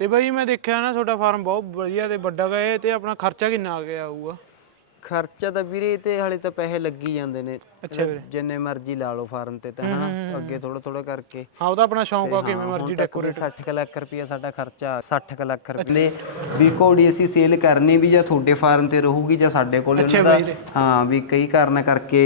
ਤੇ ਬਾਈ ਮੈਂ ਦੇਖਿਆ ਨਾ ਤੁਹਾਡਾ ਫਾਰਮ ਬਹੁਤ ਵਧੀਆ ਤੇ ਵੱਡਾ ਗਾ ਇਹ ਤੇ ਆਪਣਾ ਖਰਚਾ ਕਿੰਨਾ ਆ ਗਿਆ ਆਊਗਾ ਖਰਚਾ ਤਾਂ ਵੀਰੇ ਤੇ ਹਲੇ ਤਾਂ ਪੈਸੇ ਲੱਗੀ ਜਾਂਦੇ ਨੇ। ਅੱਛਾ ਵੀਰੇ। ਜਿੰਨੇ ਮਰਜ਼ੀ ਲਾ ਲਓ ਫਾਰਮ ਤੇ ਤਾਂ ਹਨਾ? ਅੱਗੇ ਥੋੜਾ ਥੋੜਾ ਕਰਕੇ। ਹਾਂ ਉਹ ਤਾਂ ਆਪਣਾ ਸ਼ੌਂਕ ਆ ਕਿਵੇਂ ਮਰਜ਼ੀ ਵੀ 60 ਕੁ ਲੱਖ ਰੁਪਇਆ ਸਾਡਾ ਖਰਚਾ 60 ਕੁ ਲੱਖ ਰੁਪਏ ਵੀ ਘੋੜੀ ਅਸੀਂ ਸੇਲ ਕਰਨੀ ਵੀ ਜਾਂ ਤੁਹਾਡੇ ਫਾਰਮ ਤੇ ਰਹੂਗੀ ਜਾਂ ਸਾਡੇ ਕੋਲ ਉਹਨਾਂ ਦਾ। ਹਾਂ ਵੀ ਕਈ ਕਾਰਨ ਕਰਕੇ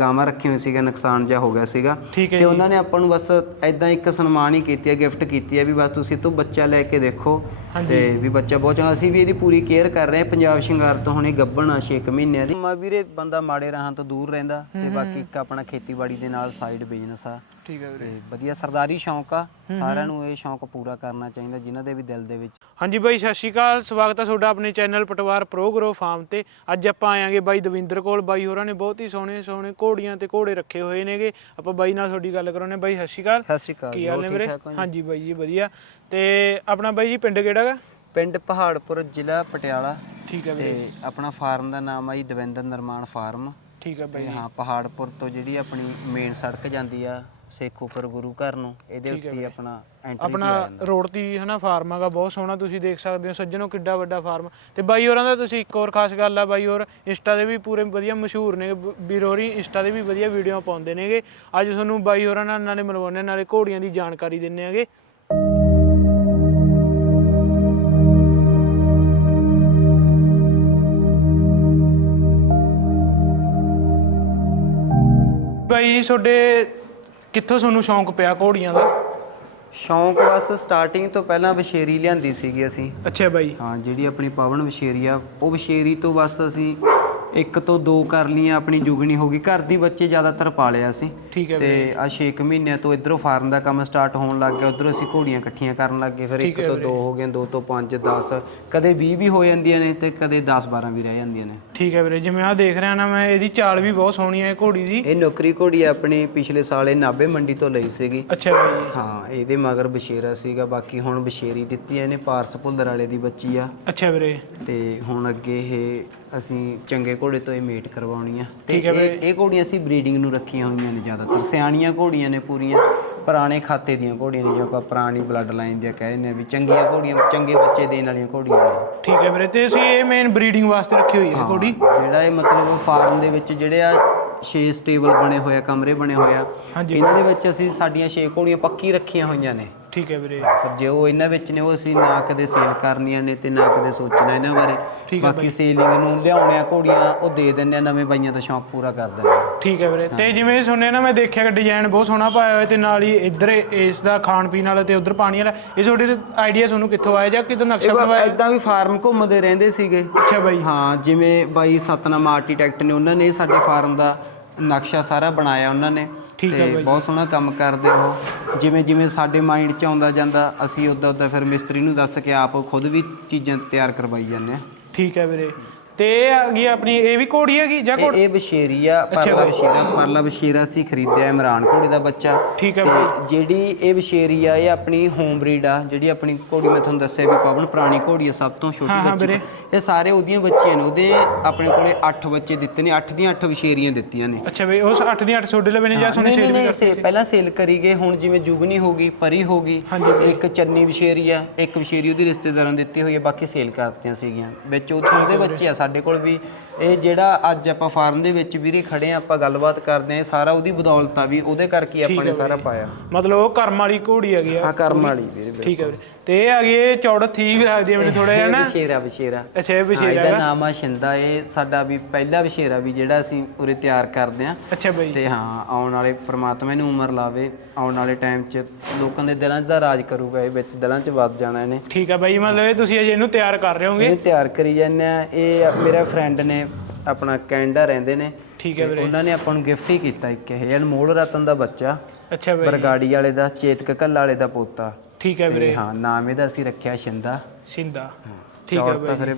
ਗਾਵਾਂ ਰੱਖੀਆਂ ਹੋਈਆਂ ਸੀਗਾ ਨੁਕਸਾਨ ਜਿਹਾ ਹੋ ਗਿਆ ਸੀਗਾ। ਤੇ ਉਹਨਾਂ ਨੇ ਆਪਾਂ ਨੂੰ ਬਸ ਐਦਾਂ ਇੱਕ ਸਨਮਾਨ ਹੀ ਕੀਤੀ ਹੈ ਗਿਫਟ ਕੀਤੀ ਹੈ ਵੀ ਬਸ ਤੁਸੀਂ ਤੋਂ ਬੱਚਾ ਲੈ ਕੇ ਦੇਖੋ। ਤੇ ਵੀ ਬੱਚਾ ਬਹੁਤ ਚੰਗਾ ਅਸੀਂ ਵੀ ਇਹਦੀ ਪੂਰੀ ਕੇਅਰ ਕਰ ਰਹੇ ਹਾਂ। ਪੰਜਾਬ ਸ਼ਿੰਗਾਰ ਤੋਂ ਹੁਣੇ ਗੱਭਣ ਆ 6 ਮਹੀਨਿਆਂ ਦੀ। ਮਾ ਵੀਰੇ ਬੰਦਾ ਮਾੜੇ ਰਾਹਾਂ ਤੋਂ ਦੂਰ ਰਹਿੰਦਾ ਤੇ ਬਾਕੀ ਇੱਕ ਆਪਣਾ ਖੇਤੀਬਾੜੀ ਦੇ ਨਾਲ ਸਾਈਡ ਬਿਜ਼ਨਸ ਆ। ਠੀਕ ਹੈ ਵੀਰੇ। ਤੇ ਵਧੀਆ ਸਰਦਾਰੀ ਸ਼ੌਂਕ ਆ। ਸਾਰਿਆਂ ਨੂੰ ਇਹ ਸ਼ੌਂਕ ਪੂਰਾ ਕਰਨਾ ਚਾਹੀਦਾ ਜਿਨ੍ਹਾਂ ਦੇ ਵੀ ਦਿਲ ਦੇ ਵਿੱਚ। ਹਾਂਜੀ ਬਾਈ ਸਤਿ ਸ਼੍ਰੀ ਅਕਾਲ। ਸਵਾਗਤ ਹੈ ਤੁਹਾਡਾ ਆਪਣੇ channel Patwar pro grow farm ਤੇ। ਅੱਜ ਆਪਾਂ ਆਇਆਂਗੇ ਬਾਈ ਦਵਿੰਦਰ ਕੋਲ। ਬਾਈ ਹੋਰਾਂ ਨੇ ਬਹੁਤ ਹੀ ਸੋਹਣੇ ਸੋਹਣੇ ਘੋੜੀਆਂ ਤੇ ਘੋੜੇ ਰੱਖੇ ਹੋਏ ਨੇਗੇ। ਆਪਾਂ ਬਾਈ ਨਾਲ ਤੁਹਾਡੀ ਗੱਲ ਕਰਾਉਣੇ ਬਾਈ ਸਤਿ ਸ਼੍ਰੀ ਅਕਾਲ। ਸਤਿ ਸ਼੍ਰੀ ਅਕਾਲ ਕੀ ਹਾਲ ਨੇ ਵੀਰੇ? ਹਾਂਜੀ ਬਾਈ ਜੀ ਵਧੀਆ। ਤੇ ਆਪਣਾ ਬਾਈ ਜੀ ਪਿੰਡ ਕਿਹੜਾ ਪਿੰਡ ਪਹਾੜਪੁਰ ਜ਼ਿਲ੍ਹਾ ਪਟਿਆਲਾ। ਠੀਕ ਹੈ ਵੀਰੇ। ਤੇ ਆਪਣਾ ਫਾਰਮ ਦਾ ਨਾਮ ਆ ਜੀ ਦਵਿੰਦਰ ਨਿਰਮਾਣ ਫਾਰਮ। ਠੀਕ ਹੈ ਬਾਈ। ਤੇ ਹਾਂ ਪਹਾੜਪੁਰ ਤੋਂ ਜਿਹੜੀ ਆਪਣੀ ਮੇਨ ਸੜਕ ਜਾਂਦੀ ਆ ਸੇਖੋਪੁਰ ਗੁਰੂ ਘਰ ਨੂੰ ਇਹਦੇ ਉੱਤੇ ਹੀ ਆਪਣਾ ਐਂਟਰੀ ਆਪਣਾ ਰੋਡ ਤੇ ਹੀ ਹਨਾ ਫਾਰਮ ਹੈਗਾ ਬਹੁਤ ਸੋਹਣਾ ਤੁਸੀਂ ਦੇਖ ਸਕਦੇ ਹੋ। ਸੱਜਣੋ ਕਿੱਡਾ ਵੱਡਾ ਫਾਰਮ। ਤੇ ਬਾਈ ਹੋਰਾਂ ਦਾ ਤੁਸੀਂ ਇੱਕ ਹੋਰ ਖਾਸ ਗੱਲ ਆ ਬਾਈ ਹੋਰ ਇੰਸਟਾ ਦੇ ਵੀ ਪੂਰੇ ਵਧੀਆ ਮਸ਼ਹੂਰ ਨੇ। ਵੀਰ ਹੋਰੀ ਇੰਸਟਾ ਦੇ ਵੀ ਵਧੀਆ ਵੀਡੀਓ ਪਾਉਂਦੇ ਨੇਗੇ। ਅੱਜ ਤੁਹਾਨੂੰ ਬਾਈ ਹੋਰਾਂ ਨਾਲ ਨਾਲੇ ਮਿਲਵਾਉਣੇ ਨਾਲੇ ਘੋੜੀਆਂ ਦੀ ਜਾਣਕਾਰੀ ਦਿੰਨੇ ਆਗੇ। ਬਾਈ ਤੁਹਾਡੇ ਕਿੱਥੋਂ ਤੁਹਾਨੂੰ ਸ਼ੌਂਕ ਪਿਆ ਘੋੜੀਆਂ ਦਾ? ਸ਼ੌਂਕ ਬਸ ਸਟਾਰਟਿੰਗ ਤੋਂ ਪਹਿਲਾਂ ਬਸ਼ੇਰੀ ਲਿਆਂਦੀ ਸੀਗੀ ਅਸੀਂ। ਅੱਛਾ ਬਾਈ। ਹਾਂ ਜਿਹੜੀ ਆਪਣੀ ਪਵਨ ਬਸ਼ੇਰੀ ਆ ਉਹ ਬਸ਼ੇਰੀ ਤੋਂ ਬਸ ਅਸੀਂ ਇੱਕ ਤੋਂ ਦੋ ਕਰ ਲੀਆਂ ਆਪਣੀ ਜੁਗਣੀ ਹੋ ਗਈ। ਘਰ ਦੀ ਬੱਚੇ ਜ਼ਿਆਦਾਤਰ ਪਾਲਿਆ ਠੀਕ ਹੈ ਤੇ ਆ 6 ਮਹੀਨਿਆਂ ਤੋਂ ਇਧਰੋਂ ਫਾਰਮ ਦਾ ਕੰਮ ਸਟਾਰਟ ਹੋਣ ਲੱਗ ਗਿਆ। ਉਧਰੋਂ ਅਸੀਂ ਘੋੜੀਆਂ ਇਕੱਠੀਆਂ ਕਰਨ ਲੱਗ ਗਏ। ਫਿਰ ਇੱਕ ਤੋਂ ਦੋ ਹੋ ਗਏ ਦੋ ਤੋਂ 5 10 ਕਦੇ 20 ਵੀ ਹੋ ਜਾਂਦੀਆਂ ਨੇ ਤੇ ਕਦੇ 10 12 ਵੀ ਰਹਿ ਜਾਂਦੀਆਂ ਨੇ। ਠੀਕ ਹੈ ਵੀਰੇ। ਜਿਵੇਂ ਆ ਦੇਖ ਰਿਹਾ ਨਾ ਮੈਂ ਇਹਦੀ ਚਾਲ ਵੀ ਬਹੁਤ ਸੋਹਣੀ ਹੈ ਘੋੜੀ ਦੀ। ਇਹ ਨੌਕਰੀ ਘੋੜੀ ਆਪਣੀ ਪਿਛਲੇ ਸਾਲ ਇਹ ਨਾਭੇ ਮੰਡੀ ਤੋਂ ਲਈ ਸੀਗੀ। ਅੱਛਾ ਬਾਈ ਹਾਂ ਇਹਦੇ ਮਗਰ ਬਸ਼ੇਰਾ ਸੀਗਾ। ਬਾਕੀ ਹੁਣ ਬਸ਼ੇਰੀ ਦਿੱਤੀ ਹੈ ਇਹਨੇ ਪਾਰਸ ਭੁੱਲਰ ਵਾਲੇ ਦੀ ਬੱਚੀ ਆ। ਅੱਛਾ ਵੀਰੇ। ਤੇ ਹੁਣ ਅੱਗੇ ਇਹ ਅਸੀਂ ਚੰਗੇ ਘੋੜੇ ਤੋਂ ਇਹ ਮੀਟ ਕਰਵਾਉਣੀ ਆ। ਤੇ ਠੀਕ ਹੈ ਇਹ ਇਹ ਘੋੜੀਆਂ ਅਸੀਂ ਬਰੀਡਿੰਗ ਨੂੰ ਰੱਖੀਆਂ ਹੋਈਆਂ ਨੇ ਜ਼ਿਆਦਾਤਰ। ਸਿਆਣੀਆਂ ਘੋੜੀਆਂ ਨੇ ਪੂਰੀਆਂ। ਪੁਰਾਣੇ ਖਾਤੇ ਦੀਆਂ ਘੋੜੀਆਂ ਨੇ ਜੋ ਆਪਾਂ ਪੁਰਾਣੀ ਬਲੱਡ ਲਾਈਨ ਦੀਆਂ ਕਹਿ ਦਿੰਦੇ ਆ ਵੀ ਚੰਗੀਆਂ ਘੋੜੀਆਂ ਚੰਗੇ ਬੱਚੇ ਦੇਣ ਵਾਲੀਆਂ ਘੋੜੀਆਂ ਨੇ। ਠੀਕ ਹੈ ਵੀਰੇ ਤੇ ਤੁਸੀਂ ਇਹ ਮੇਨ ਬਰੀਡਿੰਗ ਵਾਸਤੇ ਰੱਖੀ ਹੋਈ ਹੈ ਘੋੜੀ? ਜਿਹੜਾ ਇਹ ਮਤਲਬ ਫਾਰਮ ਦੇ ਵਿੱਚ ਜਿਹੜੇ ਆ 6 ਸਟੇਬਲ ਬਣੇ ਹੋਏ ਆ ਕਮਰੇ ਬਣੇ ਹੋਏ ਆ ਹਾਂਜੀ। ਇਹਨਾਂ ਦੇ ਵਿੱਚ ਅਸੀਂ ਸਾਡੀਆਂ 6 ਘੋੜੀਆਂ ਪੱਕੀ ਰੱਖੀਆਂ ਹੋਈਆਂ ਨੇ। ਠੀਕ ਹੈ ਵੀਰੇ। ਫਿਰ ਜੇ ਉਹ ਇਹਨਾਂ ਵਿੱਚ ਨੇ ਉਹ ਅਸੀਂ ਨਾ ਕਦੇ ਸੇਲ ਕਰਨੀਆਂ ਨੇ ਤੇ ਨਾ ਕਦੇ ਸੋਚਣਾ ਇਹਨਾਂ ਬਾਰੇ। ਬਾਕੀ ਸੇਲਿੰਗ ਨੂੰ ਲਿਆਉਣੇ ਆ ਘੋੜੀਆਂ ਉਹ ਦੇ ਦਿੰਦੇ ਆ ਨਵੇਂ ਬਾਈਆਂ ਦਾ ਸ਼ੌਂਕ ਪੂਰਾ ਕਰ ਦਿੰਦੇ ਆ। ਠੀਕ ਹੈ ਵੀਰੇ। ਤੇ ਜਿਵੇਂ ਸੁਣਿਆ ਨਾ ਮੈਂ ਦੇਖਿਆ ਕਿ ਡਿਜ਼ਾਈਨ ਬਹੁਤ ਸੋਹਣਾ ਪਾਇਆ ਹੋਇਆ ਤੇ ਨਾਲ ਹੀ ਇੱਧਰ ਇਸ ਦਾ ਖਾਣ ਪੀਣ ਵਾਲਾ ਤੇ ਉੱਧਰ ਪਾਣੀ ਵਾਲਾ। ਇਹ ਤੁਹਾਡੇ ਆਈਡੀਆ ਤੁਹਾਨੂੰ ਕਿੱਥੋਂ ਆਇਆ ਜਾਂ ਕਿਤੋਂ ਨਕਸ਼ਾ ਬਣਵਾਇਆ? ਇਦਾਂ ਵੀ ਫਾਰਮ ਘੁੰਮਦੇ ਰਹਿੰਦੇ ਸੀਗੇ। ਅੱਛਾ ਬਾਈ। ਹਾਂ ਜਿਵੇਂ ਬਾਈ ਸਤਨਾਮ ਆਰਕੀਟੈਕਟ ਨੇ ਉਹਨਾਂ ਨੇ ਸਾਡੇ ਫਾਰਮ ਦਾ ਨਕਸ਼ਾ ਸਾਰਾ ਬਣਾਇਆ ਉਹਨਾਂ ਨੇ। ਠੀਕ ਹੈ ਤੇ ਬਹੁਤ ਸੋਹਣਾ ਕੰਮ ਕਰਦੇ ਉਹ। ਜਿਵੇਂ ਜਿਵੇਂ ਸਾਡੇ ਮਾਈਂਡ 'ਚ ਆਉਂਦਾ ਜਾਂਦਾ ਅਸੀਂ ਉਦਾਂ ਉਦਾਂ ਫਿਰ ਮਿਸਤਰੀ ਨੂੰ ਦੱਸ ਕੇ ਆਪ ਖੁਦ ਵੀ ਚੀਜ਼ਾਂ ਤਿਆਰ ਕਰਵਾਈ ਜਾਂਦੇ ਆ। ਠੀਕ ਹੈ ਵੀਰੇ। ਤੇ ਇਹ ਆ ਗਈ ਆਪਣੀ ਇਹ ਵੀ ਘੋੜੀ ਹੈਗੀ ਜਾਂ ਇਹ ਘੋੜ? ਇਹ ਬਸ਼ੇਰੀ ਆ ਪਰਲਾ ਬਸ਼ੇਰਾ। ਪਰਲਾ ਬਸ਼ੇਰਾ ਅਸੀਂ ਖਰੀਦਿਆ ਇਮਰਾਨ ਘੋੜੇ ਦਾ ਬੱਚਾ। ਠੀਕ ਹੈ ਤੇ ਬਾਈ ਜਿਹੜੀ ਇਹ ਬਸ਼ੇਰੀ ਆ ਇਹ ਆਪਣੀ ਹੋਮ ਬਰੀਡ ਆ ਜਿਹੜੀ ਆਪਣੀ ਘੋੜੀ ਮੈਂ ਤੁਹਾਨੂੰ ਦੱਸਿਆ ਵੀ ਪਵਨ ਪੁਰਾਣੀ ਘੋੜੀ ਆ ਸਭ ਤੋਂ ਛੋਟੀ ਹਾਂ, ਬੱਚੀ। ਵੀਰੇ। ਇਹ ਸਾਰੇ ਉਹਦੀਆਂ ਬੱਚੀਆਂ ਨੇ ਉਹਦੇ ਆਪਣੇ ਕੋਲੇ 8 ਬੱਚੇ ਦਿੱਤੇ ਨੇ 8 ਦੀਆਂ 8 ਬਸ਼ੇਰੀਆਂ ਦਿੱਤੀਆਂ ਨੇ। ਅੱਛਾ ਬਈ ਉਸ 8 ਦੀਆਂ 8 ਛੋਡੇ ਲਵੇ ਨੇ ਜਾਂ ਸੋਨੇ ਨਹੀਂ, ਛੇੜ ਵੀ ਨਹੀਂ, ਸੇ- ਪਹਿਲਾਂ ਸੇਲ ਕਰੀ ਗਏ ਹੁਣ ਜਿਵੇਂ ਜੁਗਨੀ ਹੋ ਗਈ ਪਰੀ ਹੋ ਗਈ ਇੱਕ ਚੰਨੀ ਬਸ਼ੇਰੀ ਆ ਇੱਕ ਬਸ਼ੇਰੀ ਉਹਦੀ ਰਿਸ਼ਤੇਦਾਰਾਂ ਨੂੰ ਦਿੱਤੀ ਹੋਈ ਹੈ ਬਾਕੀ ਸੇਲ ਕਰਤੀਆਂ ਸੀਗੀਆਂ। ਵਿੱਚ ਉੱਥੇ ਉਹਦੇ ਬੱਚੇ ਆ ਸਾਡੇ ਕੋਲ ਵੀ। ਇਹ ਜਿਹੜਾ ਅੱਜ ਆਪਾਂ ਫਾਰਮ ਦੇ ਵਿੱਚ ਵੀਰੇ ਖੜੇ ਆ ਆਪਾਂ ਗੱਲਬਾਤ ਕਰਦੇ ਆ ਸਾਰਾ ਉਹਦੀ ਬਦੌਲਤ ਆ ਵੀ ਉਹਦੇ ਕਰਕੇ ਹੀ ਆਪਾਂ ਨੇ ਸਾਰਾ ਪਾਇਆ। ਮਤਲਬ ਉਹ ਕਰਮ ਵਾਲੀ ਘੋੜੀ ਹੈਗੀ ਆ। ਆ ਕਰਮ ਵਾਲੀ ਵੀਰੇ ਠੀਕ ਹੈ ਵੀਰੇ। ਤੇ ਇਹ ਆ ਗਈ ਇਹ ਚੌੜਥ ਠੀਕ ਲੱਗਦੀ ਹੈ ਮੈਨੂੰ ਥੋੜਾ ਜਿਹਾ ਨਾ ਬਸ਼ੇਰਾ ਬਸ਼ੇਰਾ। ਅੱਛਾ ਇਹ ਵਿਸ਼ੇਸ਼ ਇਹਦਾ ਨਾਮ ਆ ਸ਼ਿੰਦਾ ਇਹ ਸਾਡਾ ਵੀ ਪਹਿਲਾ ਬਸ਼ੇਰਾ ਵੀ ਜਿਹੜਾ ਅਸੀਂ ਉਰੇ ਤਿਆਰ ਕਰਦੇ ਆ। ਅੱਛਾ ਬਈ। ਤੇ ਹਾਂ ਆਉਣ ਵਾਲੇ ਪ੍ਰਮਾਤਮਾ ਨੂੰ ਉਮਰ ਲਾਵੇ ਆਉਣ ਵਾਲੇ ਟਾਈਮ 'ਚ ਲੋਕਾਂ ਦੇ ਦਿਲਾਂ 'ਚ ਦਾ ਰਾਜ ਕਰੂਗਾ ਇਹ ਵਿੱਚ ਦਿਲਾਂ 'ਚ ਵੱਧ ਜਾਣਾ ਇਹਨੇ। ਠੀਕ ਹੈ ਬਾਈ ਮਤਲਬ ਇਹ ਤੁਸੀਂ ਅਜੇ ਇਹਨੂੰ ਤਿਆਰ ਕਰ ਰਹੇ ਹੋਗੇ? ਇਹ ਤਿਆਰ ਕਰੀ ਜਾਂਦੇ ਆ ਇਹ ਮੇਰਾ ਫਰੈਂਡ ਨੇ ਆਪਣਾ ਕੈਨੇਡਾ ਰਹਿੰਦੇ ਨੇ। ਠੀਕ ਹੈ ਵੀਰੇ। ਉਹਨਾਂ ਨੇ ਆਪਾਂ ਨੂੰ ਗਿਫਟ ਹੀ ਕੀਤਾ ਇੱਕ ਇਹ ਅਨਮੋਲ ਰਤਨ ਦਾ ਬੱਚਾ। ਅੱਛਾ ਬਈ। ਬਰਗਾੜੀ ਵਾਲੇ ਦਾ ਚੇਤਕ ਕੱਲਾ ਵਾਲੇ ਦਾ ਪੋਤਾ। ਠੀਕ ਹੈ ਵੀਰੇ। ਹਾਂ ਨਾਮ ਇਹਦਾ ਅਸੀਂ ਰੱਖਿਆ ਸ਼ਿੰਦਾ। ਸਿੰਦਾ। ਠੀਕ ਹੈ ਚੌੜ ਤਾਂ ਫਿਰ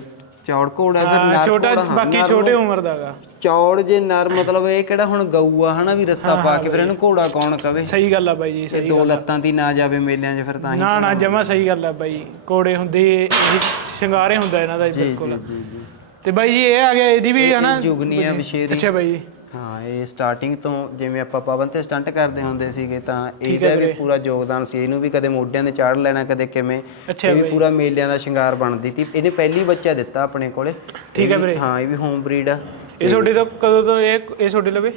ਚੌੜ ਘੋੜਾ ਫਿਰ ਨਰ ਛੋਟਾ ਘੋੜਾ, ਹਾਂ, ਬਾਕੀ ਨਰ ਛੋਟੇ ਉਮਰ ਦਾ ਹੈਗਾ ਚੌੜ ਜੇ ਨਰ ਮਤਲਬ ਇਹ ਕਿਹੜਾ ਹੁਣ ਗਊ ਆ ਹਨਾ ਵੀ ਰੱਸਾ ਪਾ ਕੇ ਫਿਰ ਇਹਨੂੰ ਘੋੜਾ ਕੌਣ ਕਵੇ? ਸਹੀ ਗੱਲ ਆ ਬਾਈ ਜੀ ਇਹ ਸਹੀ ਦੋ ਲੱਤਾਂ ਦੀ ਨਾ ਜਾਵੇ ਮੇਲਿਆਂ 'ਚ ਫਿਰ ਤਾਂ ਹੀ ਨਾ ਨਾ ਜਮਾ ਸਹੀ ਗੱਲ ਆ ਬਾਈ ਕੋੜੇ ਹੁੰਦੇ ਇਹ ਸ਼ਿੰਗਾਰੇ ਹੁੰਦਾ ਇਹਨਾਂ ਦਾ ਜੀ ਬਿਲਕੁਲ। ਜੀ ਜੀ ਤੇ ਬਾਈ ਜੀ ਇਹ ਆ ਗਿਆ ਇਹਦੀ ਵੀ ਹੈ ਨਾ ਜੁਗਨੀ ਆ ਵਿਸ਼ੇਰੀ। ਅੱਛਾ ਬਾਈ ਜੀ। ਹਾਂ ਇਹ ਸਟਾਰਟਿੰਗ ਤੋਂ ਜਿਵੇਂ ਆਪਾਂ ਪਵਨ ਤੇ ਸਟੰਟ ਕਰਦੇ ਹੁੰਦੇ ਸੀਗੇ ਤਾਂ ਇਹਦਾ ਵੀ ਪੂਰਾ ਯੋਗਦਾਨ ਸੀ। ਇਹਨੂੰ ਵੀ ਕਦੇ ਮੋਢਿਆਂ ਤੇ ਚਾੜ ਲੈਣਾ ਕਦੇ ਕਿਵੇਂ? ਇਹ ਵੀ ਪੂਰਾ ਮੇਲਿਆਂ ਦਾ ਸ਼ਿੰਗਾਰ ਬਣਦੀ ਸੀ। ਇਹਨੇ ਪਹਿਲੀ ਬੱਚਾ ਦਿੱਤਾ ਆਪਣੇ ਕੋਲੇ। ਠੀਕ ਹੈ ਵੀਰੇ। ਹਾਂ ਇਹ ਵੀ ਹੋਮ ਬਰੀਡ ਆ। ਇਹ ਤੁਹਾਡੇ ਤੋਂ ਕਦੋਂ ਤੋਂ ਇਹ ਇਹ ਤੁਹਾਡੇ ਲਵੇ